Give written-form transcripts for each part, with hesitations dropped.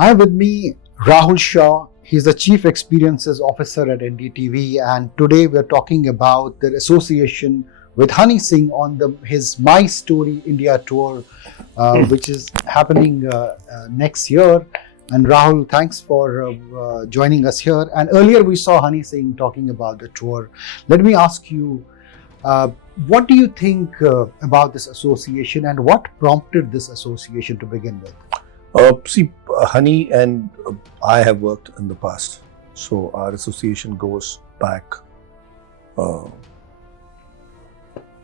I have with me Rahul Shaw. He's the Chief Experiences Officer at NDTV, and today we're talking about their association with Honey Singh on his My Story India tour, which is happening next year. And Rahul, thanks for joining us here. And earlier we saw Honey Singh talking about the tour. Let me ask you, what do you think about this association, and what prompted this association to begin with? Honey and I have worked in the past, so our association goes back.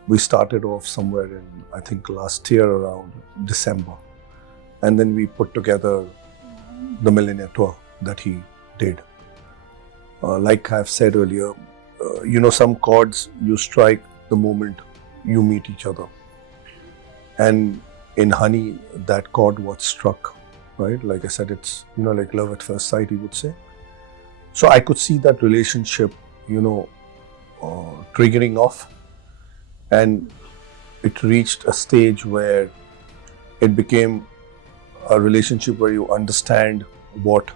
We started off somewhere in, I think, last year around December, and then we put together the Millennium Tour that he did. Like I've said earlier, some chords you strike the moment you meet each other, and in Honey, that chord was struck. Right, like I said, it's like love at first sight, you would say. So I could see that relationship, triggering off, and it reached a stage where it became a relationship where you understand what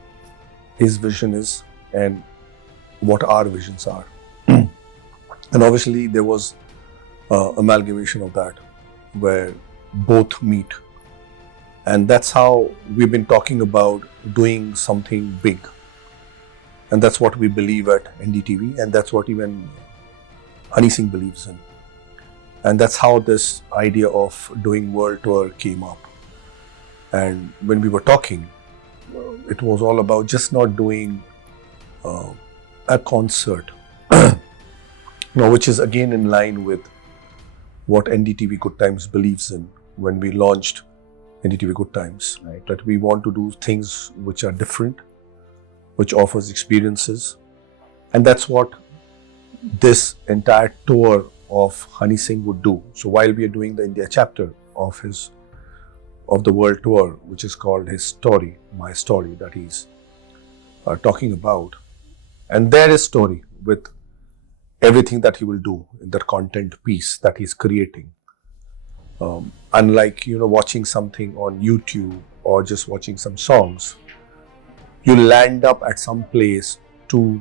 his vision is and what our visions are. And obviously there was amalgamation of that where both meet. And that's how we've been talking about doing something big. And that's what we believe at NDTV, and that's what even Honey Singh believes in. And that's how this idea of doing world tour came up. And when we were talking, it was all about just not doing a concert, which is again in line with what NDTV Good Times believes in when we launched NDTV Good Times, right? That we want to do things which are different, which offers experiences. And that's what this entire tour of Honey Singh would do. So while we are doing the India chapter of the world tour, which is called his story, My Story, that he's talking about. And there is story with everything that he will do in that content piece that he's creating. Unlike, watching something on YouTube or just watching some songs, you land up at some place to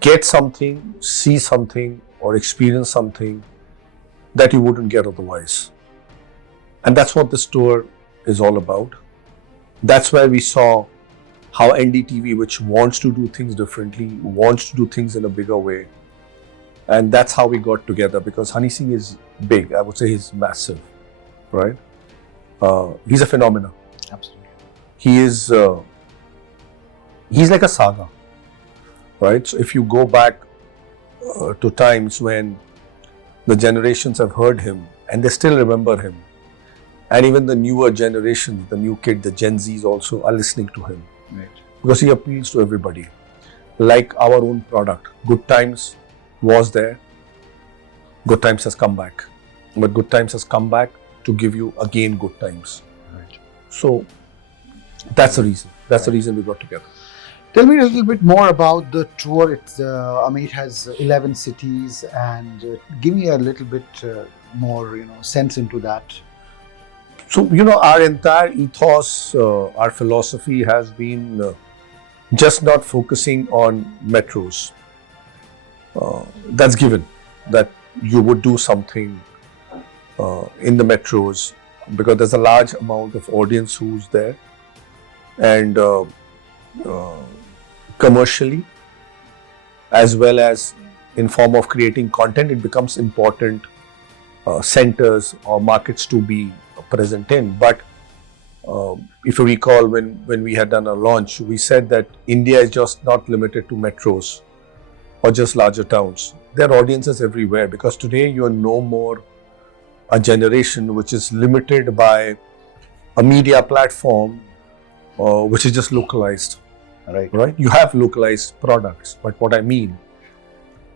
get something, see something, or experience something that you wouldn't get otherwise. And that's what this tour is all about. That's where we saw how NDTV, which wants to do things differently, wants to do things in a bigger way. And that's how we got together, because Honey Singh is big. I would say he's massive, right? He's a phenomenon. Absolutely. He's like a saga, right? So if you go back to times when the generations have heard him and they still remember him, and even the newer generations, the new kid, the Gen Zs also are listening to him, right? Because he appeals to everybody. Like our own product, Good Times was there. Good Times has come back, but Good Times has come back to give you again good times. Right. So that's the reason. That's the reason we got together. Tell me a little bit more about the tour. It has 11 cities, and give me a little bit more, sense into that. So our entire ethos, our philosophy has been just not focusing on metros. That's given that you would do something in the metros because there's a large amount of audience who's there, and commercially as well as in form of creating content, it becomes important centers or markets to be present in. But if you recall, when we had done a launch, we said that India is just not limited to metros or just larger towns. There are audiences everywhere, because today you are no more a generation which is limited by a media platform which is just localized. Right? You have localized products, but what I mean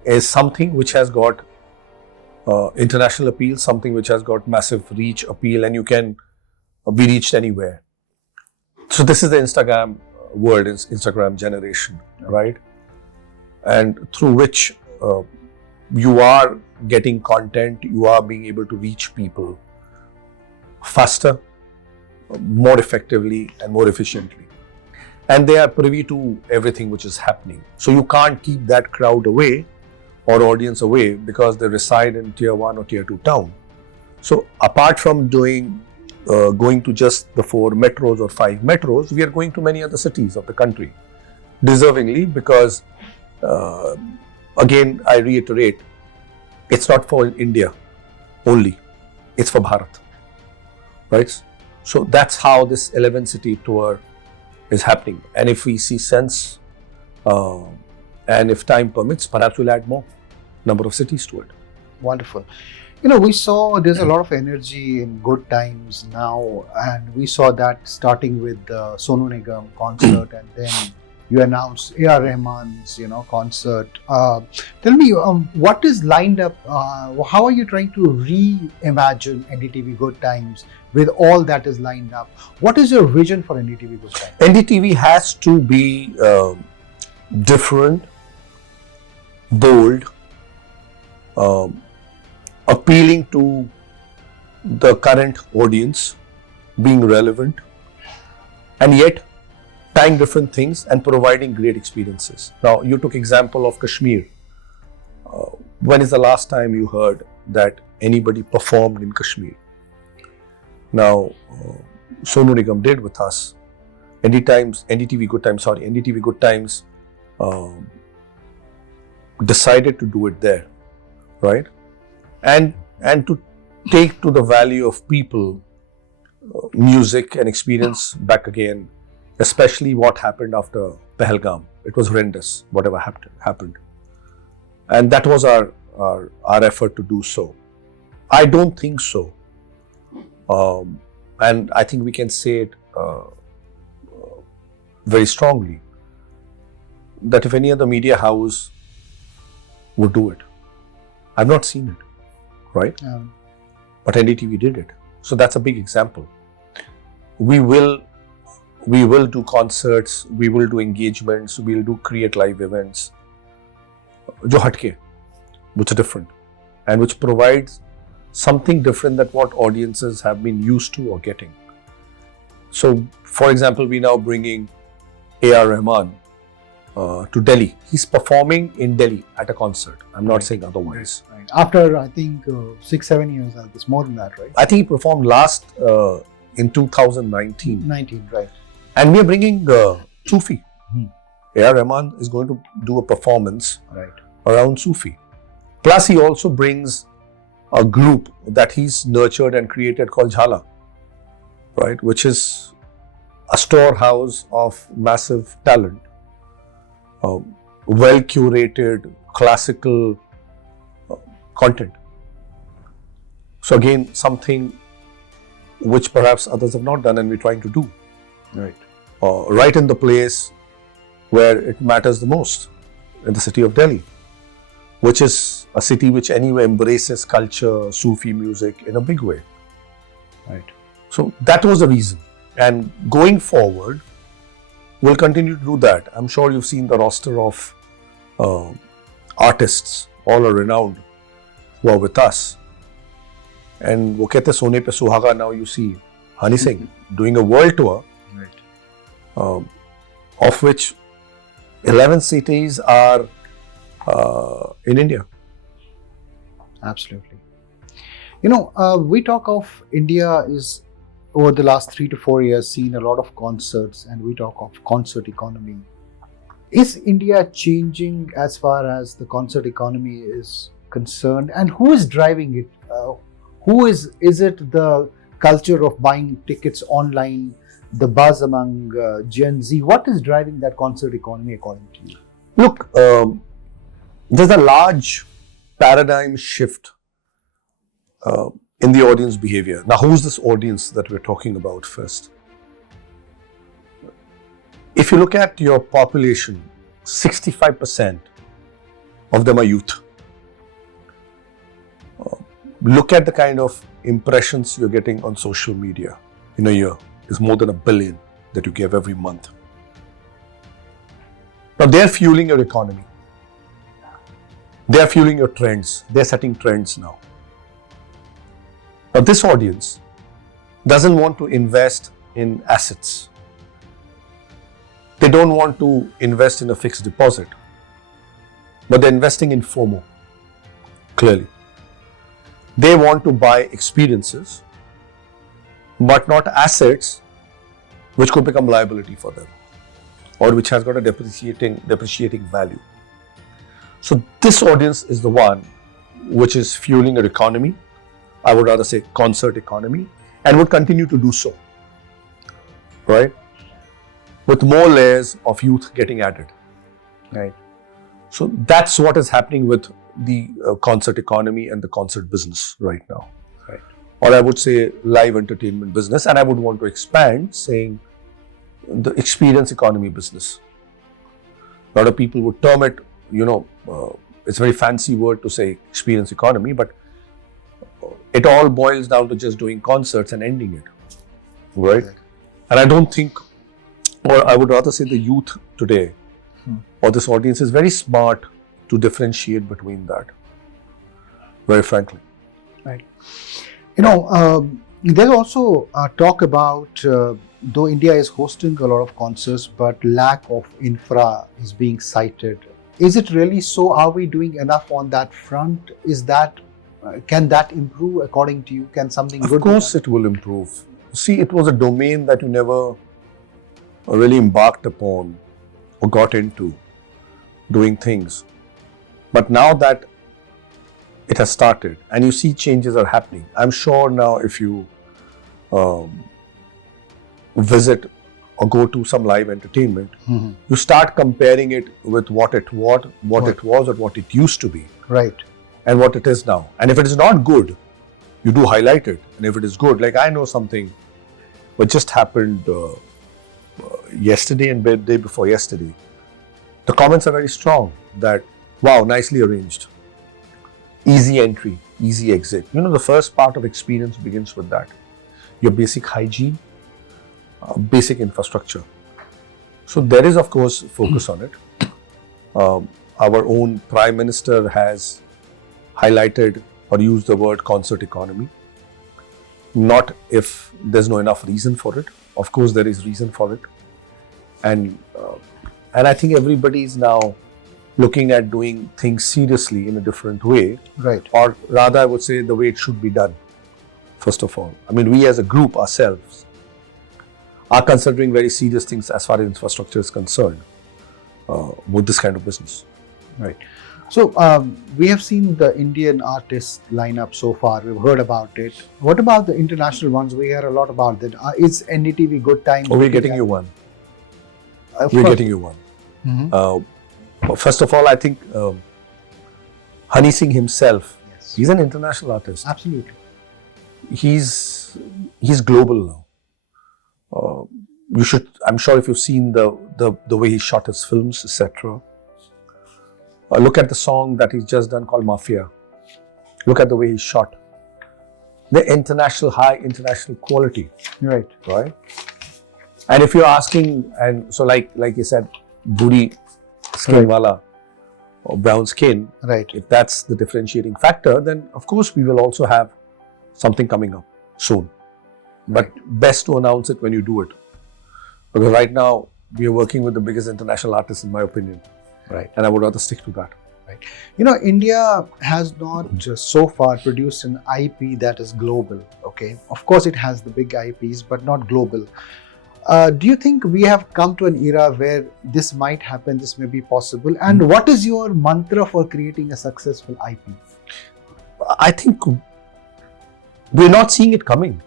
is something which has got international appeal, something which has got massive reach appeal, and you can be reached anywhere. So this is the Instagram world, Instagram generation, right? And through which you are getting content, you are being able to reach people faster, more effectively and more efficiently. And they are privy to everything which is happening. So you can't keep that crowd away or audience away because they reside in tier 1 or tier 2 town. So apart from going to just the 4 metros or 5 metros, we are going to many other cities of the country, deservingly, because again, I reiterate, it's not for India only, it's for Bharat, right? So that's how this 11 city tour is happening. And if we see sense and if time permits, perhaps we'll add more number of cities to it. Wonderful. You know, we saw there's a lot of energy in good times now, and we saw that starting with the Sonu Nigam concert, and then you announced A.R. Rahman's, concert. Tell me, what is lined up? How are you trying to reimagine NDTV Good Times with all that is lined up? What is your vision for NDTV Good Times? NDTV has to be different, bold, appealing to the current audience, being relevant, and yet trying different things and providing great experiences. Now, you took example of Kashmir. When is the last time you heard that anybody performed in Kashmir? Now, Sonu Nigam did with us. NDTV Good Times decided to do it there, right? And to take to the value of people music and experience back again, especially what happened after Pahalgam. It was horrendous, whatever happened. And that was our effort to do so. I don't think so. And I think we can say it very strongly that if any other media house would do it, I've not seen it, right? But NDTV did it. So that's a big example. We will do concerts, we will do engagements, we will do create live events, jo hatke, which are different and which provides something different than what audiences have been used to or getting. So, for example, we now bringing A.R. Rahman to Delhi. He's performing in Delhi at a concert. I'm not saying otherwise. Right. After, I think, 6-7 years, it's more than that, right? I think he performed last in 2019. 19, right. And we are bringing Sufi. A.R. Rahman is going to do a performance around Sufi. Plus, he also brings a group that he's nurtured and created called Jhala, right? Which is a storehouse of massive talent, well curated, classical content. So again, something which perhaps others have not done and we're trying to do. Right. Right in the place where it matters the most, in the city of Delhi, which is a city which anyway embraces culture, Sufi music in a big way. Right. So that was the reason. And going forward, we'll continue to do that. I'm sure you've seen the roster of artists, all are renowned, who are with us. And wo kehte Sone pe Suhaga, now you see Hani Singh doing a world tour, of which 11 cities are in India. Absolutely. We talk of India is over the last 3 to 4 years seen a lot of concerts, and we talk of concert economy. Is India changing as far as the concert economy is concerned, and who is driving it? Is it the culture of buying tickets online, the buzz among Gen Z? What is driving that concert economy according to you? Look, there's a large paradigm shift in the audience behavior. Now, who's this audience that we're talking about first? If you look at your population, 65% of them are youth. Look at the kind of impressions you're getting on social media in a year. It's more than 1 billion that you give every month. Now, they're fueling your economy. They're fueling your trends. They're setting trends now. Now, this audience doesn't want to invest in assets. They don't want to invest in a fixed deposit, but they're investing in FOMO, clearly. They want to buy experiences, but not assets which could become liability for them or which has got a depreciating value. So this audience is the one which is fueling our economy, I would rather say concert economy, and would continue to do so, right? With more layers of youth getting added, right? So that's what is happening with the concert economy and the concert business right now, right? Or I would say live entertainment business, and I would want to expand saying the experience economy business. A lot of people would term it, it's a very fancy word to say experience economy, but it all boils down to just doing concerts and ending it, right? And I don't think, or I would rather say the youth today or this audience is very smart to differentiate between that, very frankly. Right. There's also talk about, though India is hosting a lot of concerts, but lack of infra is being cited. Is it really so? Are we doing enough on that front? Can that improve according to you? Can something good? Of course it will improve. See, it was a domain that you never really embarked upon or got into doing things. But now that it has started and you see changes are happening, I'm sure now if you visit or go to some live entertainment, you start comparing it with what it was or what it used to be. Right. And what it is now. And if it is not good, you do highlight it. And if it is good, like I know something what just happened yesterday and the day before yesterday, the comments are very strong that, wow, nicely arranged. Easy entry, easy exit. The first part of experience begins with that. Your basic hygiene, basic infrastructure. So there is, of course, focus on it. Our own Prime Minister has highlighted or used the word concert economy. Not if there's no enough reason for it. Of course, there is reason for it. And I think everybody is now looking at doing things seriously in a different way. Right. Or rather, I would say the way it should be done, first of all. I mean, we as a group ourselves are considering very serious things as far as infrastructure is concerned with this kind of business. Right. So we have seen the Indian artist lineup so far. We've heard about it. What about the international ones? We hear a lot about that. Is NDTV good time? Oh, we're getting you one. We're getting you one. First of all, I think Honey Singh himself, yes, he's an international artist. Absolutely. He's global now. I'm sure if you've seen the way he shot his films, etc. Look at the song that he's just done called Mafia. Look at the way he's shot. The high international quality. Right. Right. And if you're asking, and so like you said, booty skin wala or brown skin. Right. If that's the differentiating factor, then of course we will also have something coming up soon. But best to announce it when you do it. Because right now we are working with the biggest international artists, in my opinion. Right. And I would rather stick to that. Right. India has not just so far produced an IP that is global. Okay. Of course, it has the big IPs, but not global. Do you think we have come to an era where this might happen, this may be possible? And what is your mantra for creating a successful IP? I think we're not seeing it coming.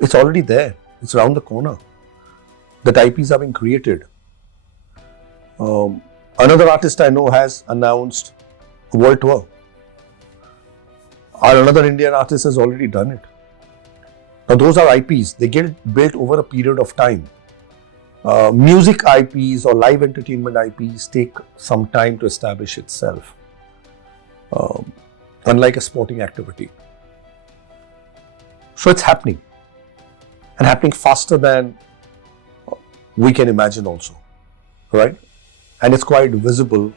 It's already there. It's around the corner. That IPs are being created. Another artist I know has announced a world tour. Another Indian artist has already done it. Now those are IPs. They get built over a period of time. Music IPs or live entertainment IPs take some time to establish itself. Unlike a sporting activity. So it's happening. And happening faster than we can imagine also. Right? And it's quite visible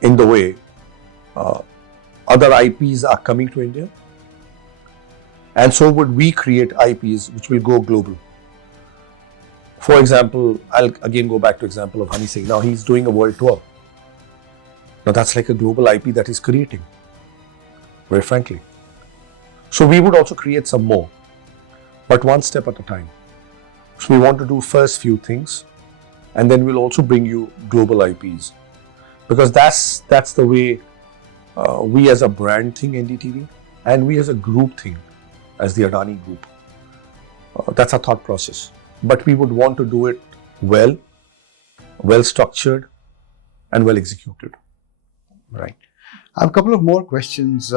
in the way other IPs are coming to India And so would we create IPs which will go global. For example, I'll again go back to example of Honey Singh. Now he's doing a world tour. Now that's like a global IP that he's creating, very frankly. So we would also create some more, but one step at a time. So we want to do first few things, and then we'll also bring you global IPs, because that's the way we as a brand think, NDTV, and we as a group think, as the Adani Group. That's our thought process. But we would want to do it well structured, and well executed. Right. I have a couple of more questions.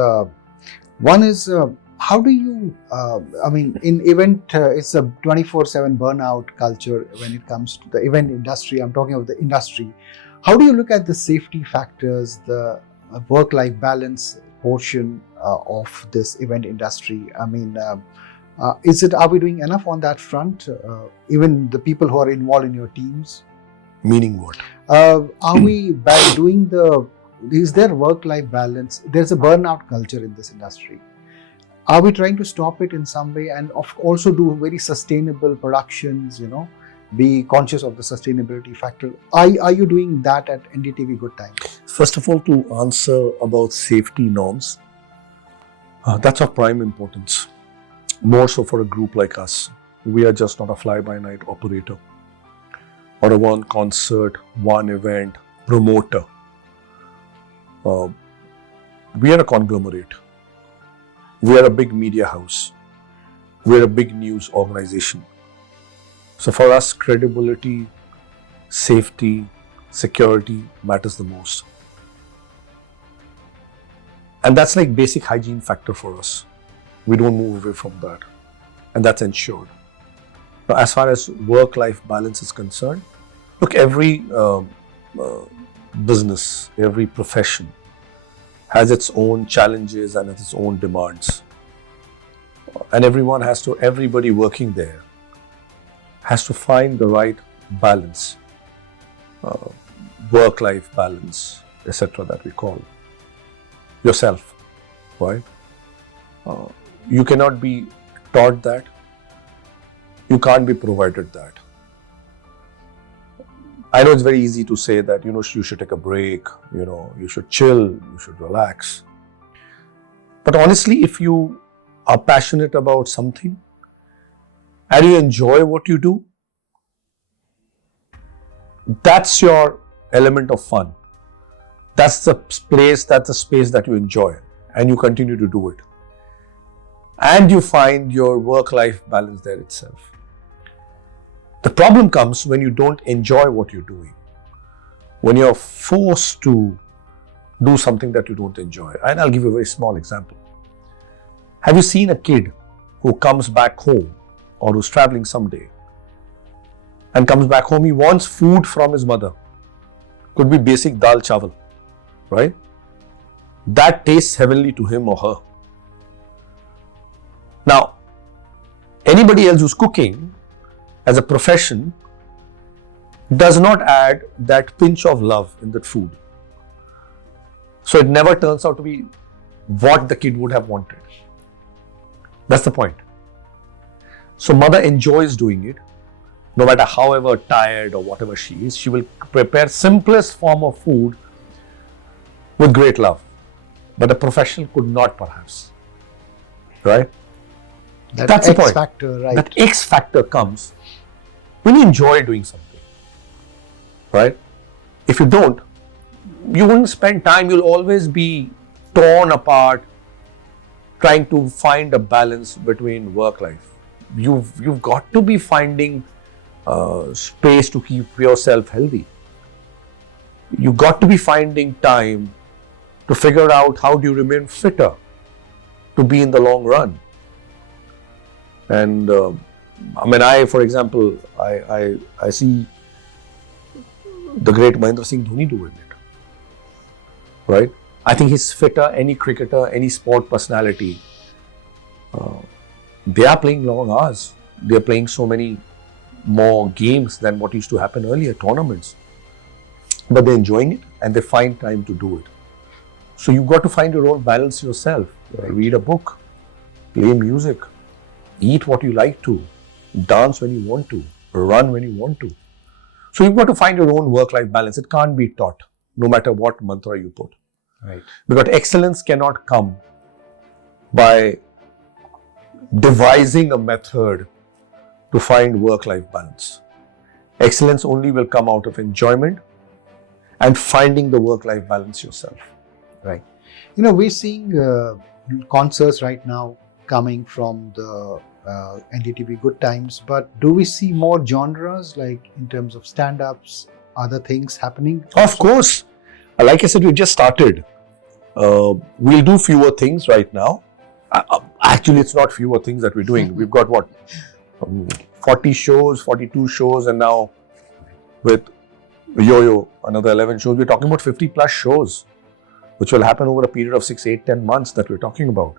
One is, how do you, in event, it's a 24/7 burnout culture when it comes to the event industry. I'm talking about the industry. How do you look at the safety factors, the work-life balance portion of this event industry? Are we doing enough on that front? Even the people who are involved in your teams? Meaning what? Are we doing is there work-life balance? There's a burnout culture in this industry. Are we trying to stop it in some way, and also do very sustainable productions, be conscious of the sustainability factor? Are you doing that at NDTV Good Time? First of all, to answer about safety norms, that's of prime importance. More so for a group like us. We are just not a fly-by-night operator or a one concert, one event promoter. We are a conglomerate. We are a big media house. We are a big news organization. So for us, credibility, safety, security matters the most. And that's like basic hygiene factor for us. We don't move away from that. And that's ensured. Now, as far as work-life balance is concerned, look, every business, every profession has its own challenges and its own demands. And everybody working there has to find the right balance, work-life balance, etc. that we call yourself, right? You cannot be taught that. You can't be provided that. I know it's very easy to say that, you should take a break, you should chill, you should relax. But honestly, if you are passionate about something and you enjoy what you do, that's your element of fun. That's the space that you enjoy, and you continue to do it. And you find your work-life balance there itself. The problem comes when you don't enjoy what you're doing, when you're forced to do something that you don't enjoy. And I'll give you a very small example. Have you seen a kid who comes back home or who's traveling someday and comes back home, he wants food from his mother? Could be basic dal chawal, right? That tastes heavenly to him or her. Now, anybody else who's cooking as a profession does not add that pinch of love in that food. So it never turns out to be what the kid would have wanted. That's the point. So mother enjoys doing it. No matter however tired or whatever she is, she will prepare simplest form of food with great love. But a professional could not, perhaps. Right? That's the point. Factor, right? That X factor comes when you enjoy doing something, right? If you don't, you wouldn't spend time. You'll always be torn apart, trying to find a balance between work-life. You've got to be finding space to keep yourself healthy. You've got to be finding time to figure out how do you remain fitter to be in the long run. And for example, I see the great Mahendra Singh Dhoni doing it, right? I think he's fitter, any cricketer, any sport personality. They are playing long hours. They are playing so many more games than what used to happen earlier, tournaments. But they're enjoying it and they find time to do it. So you've got to find your own balance yourself. Read a book, play music, eat what you like to, dance when you want to, run when you want to. So you've got to find your own work-life balance. It can't be taught, no matter what mantra you put. Right. Because excellence cannot come by devising a method to find work-life balance. Excellence only will come out of enjoyment and finding the work-life balance yourself. Right. You know, we're seeing concerts right now coming from the NDTV Good Times, but do we see more genres, like in terms of stand-ups, other things happening? Of course. Like I said, we just started. We'll do fewer things right now. Actually, it's not fewer things that we're doing. We've got what? 40 shows, 42 shows, and now with Yo-Yo, another 11 shows. We're talking about 50 plus shows, which will happen over a period of 6, 8, 10 months that we're talking about.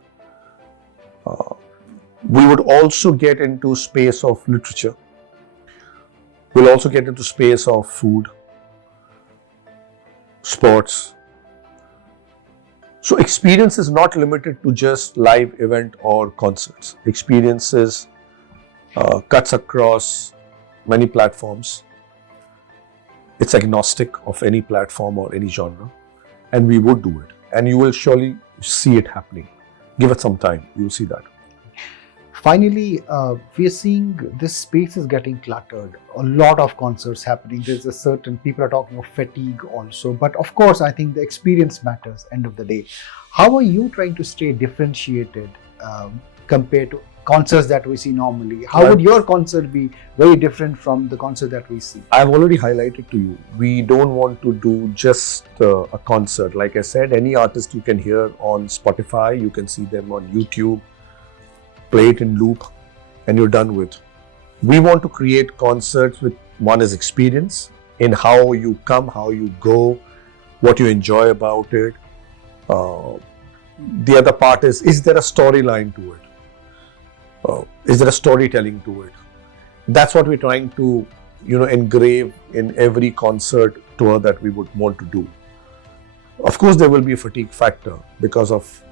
We would also get into space of literature. We'll also get into space of food, sports. So experience is not limited to just live event or concerts. Experiences cuts across many platforms. It's agnostic of any platform or any genre, and we would do it. And you will surely see it happening. Give it some time, you will see that. Finally, we are seeing this space is getting cluttered. A lot of concerts happening. There's a certain, people are talking of fatigue also. But of course, I think the experience matters, end of the day. How are you trying to stay differentiated compared to concerts that we see normally? How would your concert be very different from the concert that we see? I've already highlighted to you, we don't want to do just a concert. Like I said, any artist you can hear on Spotify, you can see them on YouTube, play it in loop, and you're done with. We want to create concerts with, one is experience in how you come, how you go, what you enjoy about it. The other part is there a storyline to it? Is there a storytelling to it? That's what we're trying to, engrave in every concert tour that we would want to do. Of course, there will be a fatigue factor because of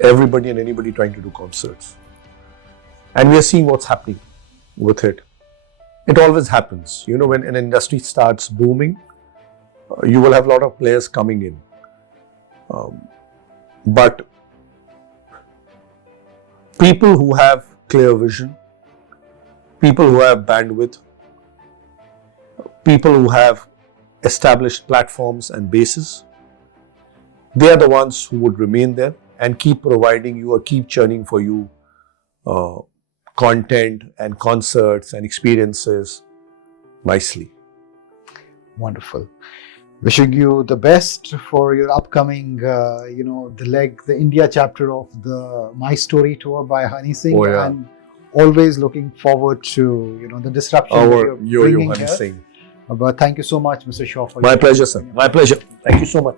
everybody and anybody trying to do concerts. And we are seeing what's happening with it. It always happens. When an industry starts booming, you will have a lot of players coming in. But people who have clear vision, people who have bandwidth, people who have established platforms and bases, they are the ones who would remain there and keep providing you or keep churning for you content and concerts and experiences nicely. Wonderful. Wishing you the best for your upcoming, the India chapter of the My Story tour by Honey Singh. Oh, yeah. And always looking forward to, the disruption that Our you're Yo-Yo bringing Honey here. Singh. But thank you so much, Mr. Shaw. For My your pleasure, sir. My pleasure. Thank you so much.